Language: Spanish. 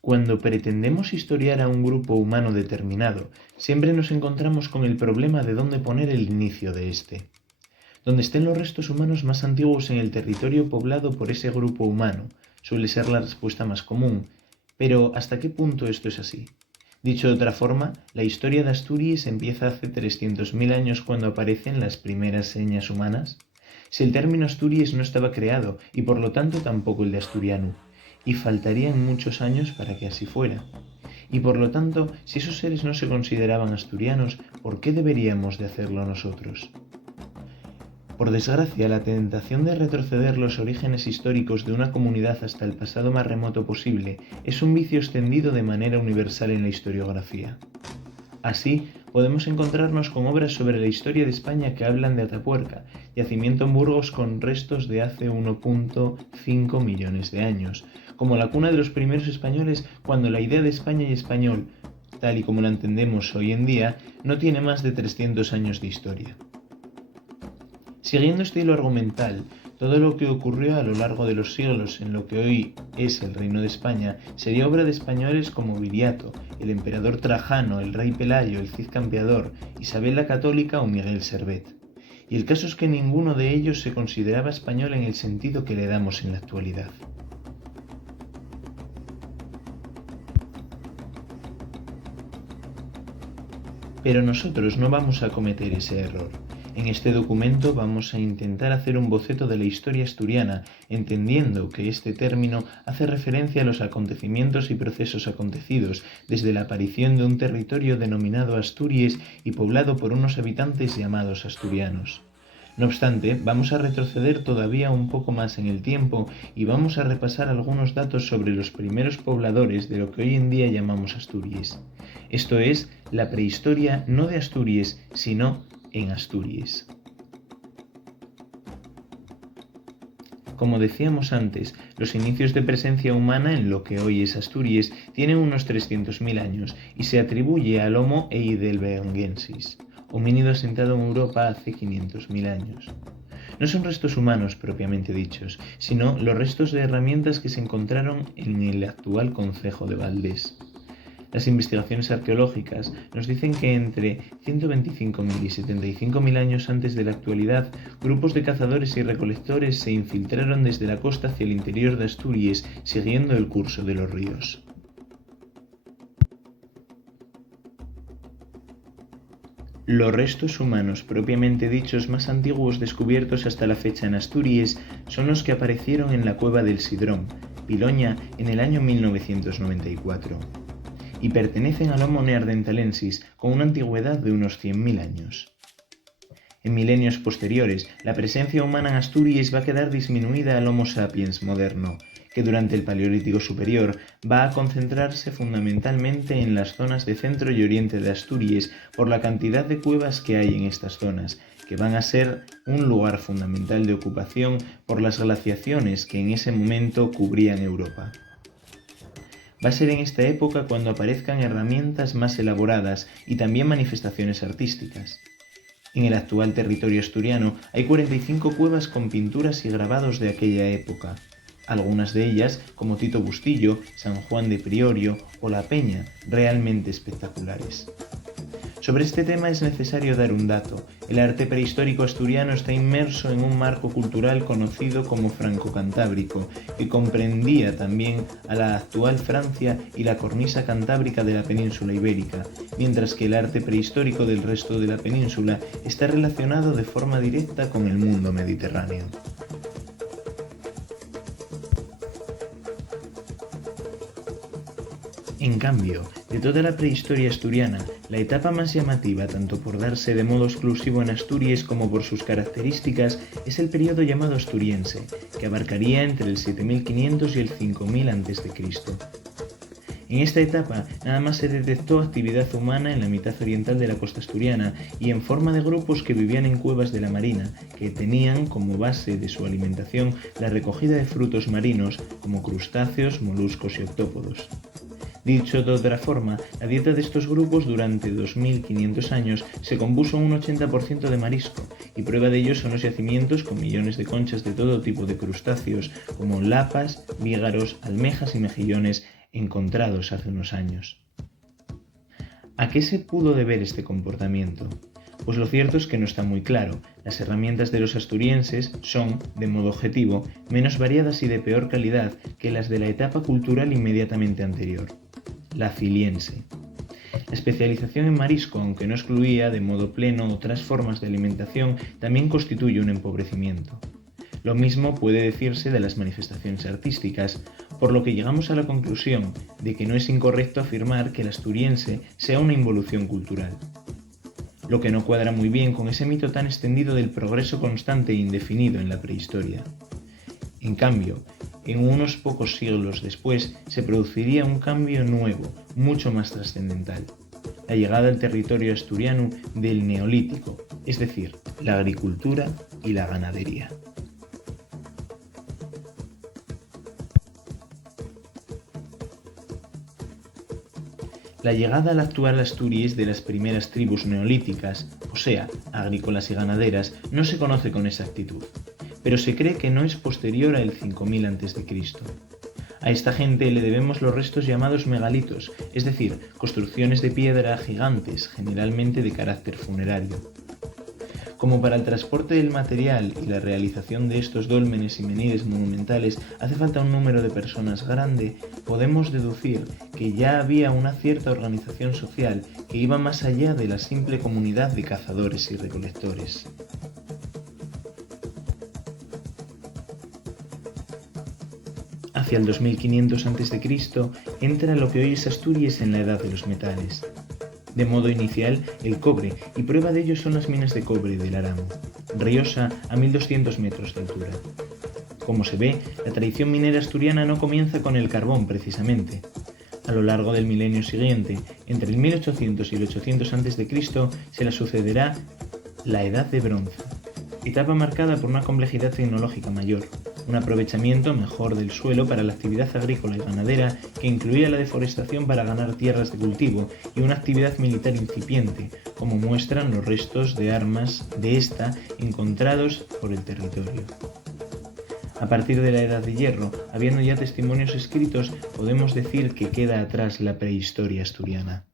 Cuando pretendemos historiar a un grupo humano determinado, siempre nos encontramos con el problema de dónde poner el inicio de este. Donde estén los restos humanos más antiguos en el territorio poblado por ese grupo humano, suele ser la respuesta más común, pero ¿hasta qué punto esto es así? Dicho de otra forma, la historia de Asturias empieza hace 300.000 años cuando aparecen las primeras señas humanas. Si el término Asturias no estaba creado y por lo tanto tampoco el de asturiano, y faltarían muchos años para que así fuera. Y por lo tanto, si esos seres no se consideraban asturianos, ¿por qué deberíamos de hacerlo nosotros? Por desgracia, la tentación de retroceder los orígenes históricos de una comunidad hasta el pasado más remoto posible es un vicio extendido de manera universal en la historiografía. Así, podemos encontrarnos con obras sobre la historia de España que hablan de Atapuerca, yacimiento en Burgos con restos de hace 1,5 millones de años, como la cuna de los primeros españoles cuando la idea de España y español, tal y como la entendemos hoy en día, no tiene más de 300 años de historia. Siguiendo este hilo argumental, todo lo que ocurrió a lo largo de los siglos en lo que hoy es el Reino de España sería obra de españoles como Viriato, el emperador Trajano, el rey Pelayo, el Cid Campeador, Isabel la Católica o Miguel Servet. Y el caso es que ninguno de ellos se consideraba español en el sentido que le damos en la actualidad. Pero nosotros no vamos a cometer ese error. En este documento vamos a intentar hacer un boceto de la historia asturiana, entendiendo que este término hace referencia a los acontecimientos y procesos acontecidos desde la aparición de un territorio denominado Asturias y poblado por unos habitantes llamados asturianos. No obstante, vamos a retroceder todavía un poco más en el tiempo y vamos a repasar algunos datos sobre los primeros pobladores de lo que hoy en día llamamos Asturias. Esto es, la prehistoria no de Asturias, sino en Asturias. Como decíamos antes, los inicios de presencia humana en lo que hoy es Asturias tienen unos 300.000 años y se atribuye al Homo heidelbergensis, homínido asentado en Europa hace 500.000 años. No son restos humanos propiamente dichos, sino los restos de herramientas que se encontraron en el actual concejo de Valdés. Las investigaciones arqueológicas nos dicen que entre 125.000 y 75.000 años antes de la actualidad, grupos de cazadores y recolectores se infiltraron desde la costa hacia el interior de Asturias, siguiendo el curso de los ríos. Los restos humanos propiamente dichos más antiguos descubiertos hasta la fecha en Asturias son los que aparecieron en la cueva del Sidrón, Piloña, en el año 1994. Y pertenecen al Homo neanderthalensis con una antigüedad de unos 100.000 años. En milenios posteriores, la presencia humana en Asturias va a quedar disminuida al Homo sapiens moderno, que durante el Paleolítico Superior va a concentrarse fundamentalmente en las zonas de centro y oriente de Asturias por la cantidad de cuevas que hay en estas zonas, que van a ser un lugar fundamental de ocupación por las glaciaciones que en ese momento cubrían Europa. Va a ser en esta época cuando aparezcan herramientas más elaboradas y también manifestaciones artísticas. En el actual territorio asturiano hay 45 cuevas con pinturas y grabados de aquella época, algunas de ellas, como Tito Bustillo, San Juan de Priorio o La Peña, realmente espectaculares. Sobre este tema es necesario dar un dato. El arte prehistórico asturiano está inmerso en un marco cultural conocido como franco-cantábrico, que comprendía también a la actual Francia y la cornisa cantábrica de la península ibérica, mientras que el arte prehistórico del resto de la península está relacionado de forma directa con el mundo mediterráneo. En cambio, de toda la prehistoria asturiana, la etapa más llamativa tanto por darse de modo exclusivo en Asturias como por sus características es el periodo llamado asturiense, que abarcaría entre el 7500 y el 5000 a.C. En esta etapa nada más se detectó actividad humana en la mitad oriental de la costa asturiana y en forma de grupos que vivían en cuevas de la marina, que tenían como base de su alimentación la recogida de frutos marinos como crustáceos, moluscos y octópodos. Dicho de otra forma, la dieta de estos grupos durante 2500 años se compuso un 80% de marisco, y prueba de ello son los yacimientos con millones de conchas de todo tipo de crustáceos, como lapas, vígaros, almejas y mejillones encontrados hace unos años. ¿A qué se pudo deber este comportamiento? Pues lo cierto es que no está muy claro. Las herramientas de los asturienses son, de modo objetivo, menos variadas y de peor calidad que las de la etapa cultural inmediatamente anterior, la ciliense. La especialización en marisco, aunque no excluía de modo pleno otras formas de alimentación, también constituye un empobrecimiento. Lo mismo puede decirse de las manifestaciones artísticas, por lo que llegamos a la conclusión de que no es incorrecto afirmar que el asturiense sea una involución cultural. Lo que no cuadra muy bien con ese mito tan extendido del progreso constante e indefinido en la prehistoria. En cambio, en unos pocos siglos después se produciría un cambio nuevo, mucho más trascendental: la llegada al territorio asturiano del Neolítico, es decir, la agricultura y la ganadería. La llegada al actual Asturias de las primeras tribus neolíticas, o sea, agrícolas y ganaderas, no se conoce con exactitud, pero se cree que no es posterior al 5000 a.C. A esta gente le debemos los restos llamados megalitos, es decir, construcciones de piedra gigantes, generalmente de carácter funerario. Como para el transporte del material y la realización de estos dólmenes y menires monumentales hace falta un número de personas grande, podemos deducir que ya había una cierta organización social que iba más allá de la simple comunidad de cazadores y recolectores. Hacia el 2500 a.C. entra lo que hoy es Asturias en la Edad de los Metales. De modo inicial, el cobre, y prueba de ello son las minas de cobre del Aramo, Riosa, a 1200 metros de altura. Como se ve, la tradición minera asturiana no comienza con el carbón precisamente. A lo largo del milenio siguiente, entre el 1800 y el 800 a.C., se la sucederá la Edad de Bronce, etapa marcada por una complejidad tecnológica mayor, un aprovechamiento mejor del suelo para la actividad agrícola y ganadera que incluía la deforestación para ganar tierras de cultivo y una actividad militar incipiente, como muestran los restos de armas de esta encontrados por el territorio. A partir de la Edad de Hierro, habiendo ya testimonios escritos, podemos decir que queda atrás la prehistoria asturiana.